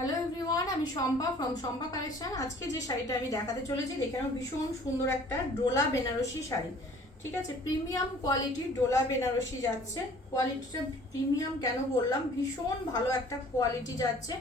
Hello everyone, আমি Shampa from Shampa collection. আজকে যে শাড়িটা আমি দেখাতে চলেছি দেখে নাও, ভীষণ সুন্দর একটা ডোলা বেনারসি শাড়ি। ঠিক আছে, প্রিমিয়াম কোয়ালিটির ডোলা বেনারসি যাচ্ছে। কোয়ালিটিটা প্রিমিয়াম কেন বললাম, ভীষণ ভালো একটা কোয়ালিটি যাচ্ছে।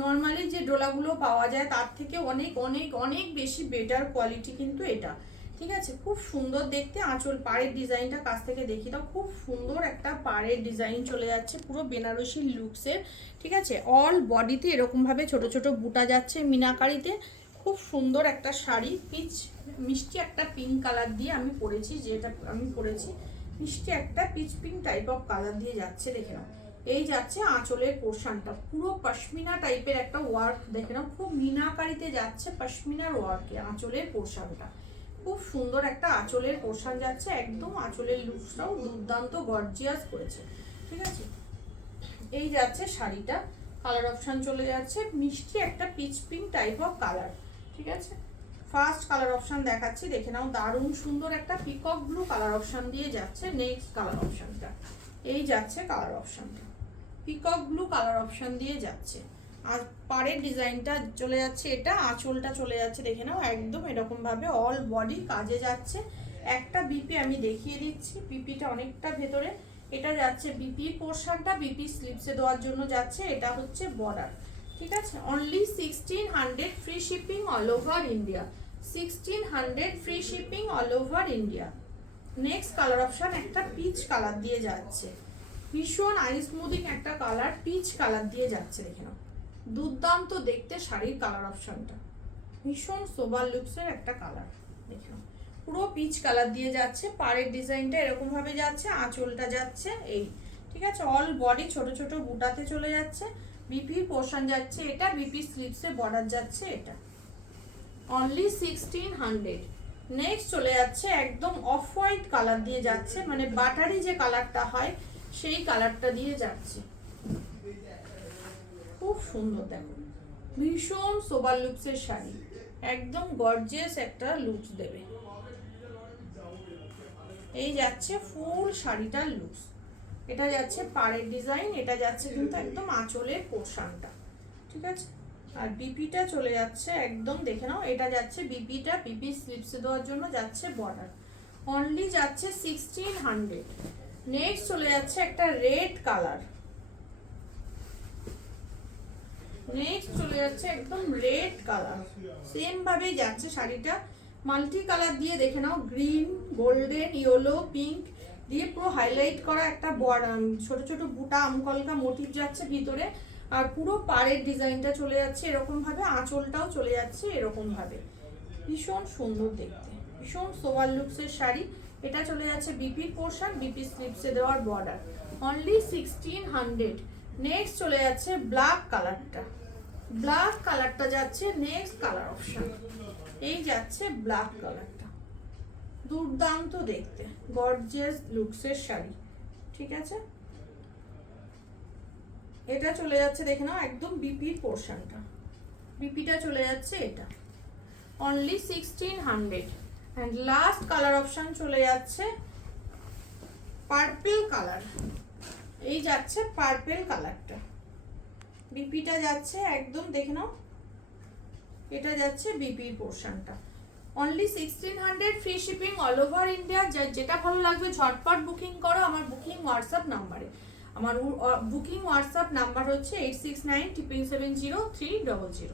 নর্মালি যে ডোলাগুলো পাওয়া যায় তার থেকে অনেক অনেক অনেক বেশি বেটার কোয়ালিটি কিন্তু এটা। ঠিক আছে, খুব সুন্দর দেখতে। আঁচল পাড়ের ডিজাইনটা কাছ থেকে দেখি দাও, খুব সুন্দর একটা পাড়ের ডিজাইন চলে যাচ্ছে পুরো বেনারসি লুকসের। ঠিক আছে, অল বডিতে এরকমভাবে ছোট ছোট বুটা যাচ্ছে মিনাকারিতে। খুব সুন্দর একটা শাড়ি, পিচ মিষ্টি একটা পিঙ্ক কালার দিয়ে আমি পরেছি, যেটা আমি পরেছি মিষ্টি একটা pitch pink type of colour দিয়ে যাচ্ছে। দেখে নাও, এই যাচ্ছে আঁচলের পোর্শনটা, পুরো পশমিনা টাইপের একটা ওয়ার্ক। দেখে নাও, খুব মিনাকারিতে যাচ্ছে পশমিনার ওয়ার্কে আঁচলের পোর্শনটা। খুব সুন্দর একটা আঁচলের পোর্শন যাচ্ছে, একদম আঁচলের লুকসটাও দুর্দান্ত গর্জিয়াস করেছে। ঠিক আছে, এই যাচ্ছে শাড়িটা। কালার অপশন চলে যাচ্ছে মিষ্টি একটা pitch pink type of colour. ঠিক আছে, ফার্স্ট কালার অপশন দেখাচ্ছি, দেখে নাও, দারুণ সুন্দর একটা পিকক ব্লু কালার অপশন দিয়ে যাচ্ছে। নেক্সট কালার অপশনটা, এই যাচ্ছে কালার অপশনটা, পিকক ব্লু কালার অপশন দিয়ে যাচ্ছে। আর পাড়ের ডিজাইনটা চলে যাচ্ছে, এটা আঁচলটা চলে যাচ্ছে। দেখে নাও, একদম এরকম ভাবে অল বডি কাজে যাচ্ছে। একটা বিপি আমি দেখিয়ে দিচ্ছি, বিপিটা অনেকটা ভেতরে। এটা যাচ্ছে বিপি পোর্শনটা, বিপি স্লিপসে দেওয়ার জন্য যাচ্ছে। এটা হচ্ছে বর্ডার। ঠিক আছে, only 1600 free shipping all over India. 1600 free shipping all over India. Next colour option একটা পিচ কালার দিয়ে যাচ্ছে, ভীষণ আই স্মুদিং একটা কালার, পিচ কালার দিয়ে যাচ্ছে। দেখে নাও, দুর্দান্ত দেখতে শাড়ির কালার অপশনটা, ভীষণ সোবার লুকসের একটা কালার। দেখে নাও, পুরো পিচ কালার দিয়ে যাচ্ছে। পাড়ের ডিজাইনটা এরকম ভাবে যাচ্ছে, আঁচলটা যাচ্ছে এই। ঠিক আছে, অল বডি ছোট ছোট বুটাতে চলে যাচ্ছে। বিপি পোর্শন যাচ্ছে এটা, বিপি স্লিপসে বর্ডার যাচ্ছে এটা। অনলি 1600। নেক্সট চলে যাচ্ছে একদম অফ হোয়াইট কালার দিয়ে যাচ্ছে, মানে বাটারি যে কালারটা হয় সেই কালারটা দিয়ে যাচ্ছে। খুব সুন্দর, দেখো, ভীষণ সোবার লুকসের শাড়ি, একদম গর্জিয়াস একটা লুকস দেবে। এই যাচ্ছে ফুল শাড়িটার লুকস। এটা যাচ্ছে পাড়ের ডিজাইন, এটা যাচ্ছে কিন্তু একদম আঁচলের পোর্শনটা। ঠিক আছে, আর বিপিটা চলে যাচ্ছে একদম, দেখে নাও, এটা যাচ্ছে বিপিটা, বিপি স্লিপসে দেওয়ার জন্য যাচ্ছে বর্ডার। অনলি যাচ্ছে 1600। নেক্সট চলে যাচ্ছে একটা রেড কালার। নেক্সট চলে যাচ্ছে একদম রেড কালার, সেম ভাবেই যাচ্ছে শাড়িটা। মাল্টি কালার দিয়ে, দেখে নাও, গ্রিন, গোল্ডেন, ইয়েলো, পিঙ্ক দিয়ে পুরো হাইলাইট করা একটা ছোট ছোট বুটা আমকলকা মোটিভ যাচ্ছে ভিতরে। আর পুরো পাড়ের ডিজাইনটা চলে যাচ্ছে এরকম ভাবে, আঁচলটাও চলে যাচ্ছে এরকম ভাবে। ভীষণ সুন্দর দেখতে, ভীষণ সোভার লুকসের শাড়ি। এটা চলে যাচ্ছে বিপির পোর্শন, বিপি স্লিপসে দেওয়ার বর্ডার। অনলি 1600। নেক্সট চলে যাচ্ছে ব্ল্যাক কালারটা, ব্ল্যাক কালারটা যাচ্ছে নেক্সট কালার অপশন। এই যাচ্ছে ব্ল্যাক কালারটা, দুর্দান্ত দেখতে গর্জিয়াস লুকসের শাড়ি। ঠিক আছে, এটা চলে যাচ্ছে, দেখে নাও, একদম বিপির পোর্শনটা, বিপিটা চলে যাচ্ছে এটা। Only 1600। And last colour option চলে যাচ্ছে পার্পল কালার। এই যাচ্ছে পার্পল কালারটা, বিপিটা যাচ্ছে একদম, দেখে নাও, এটা যাচ্ছে বিপির পোর্শনটা। Only 1600 free shipping all over India. যেটা ভালো লাগবে ঝটপট বুকিং করো আমার বুকিং হোয়াটসঅ্যাপ নাম্বারে। আমার বুকিং হোয়াটসঅ্যাপ নাম্বার হচ্ছে 8692770300।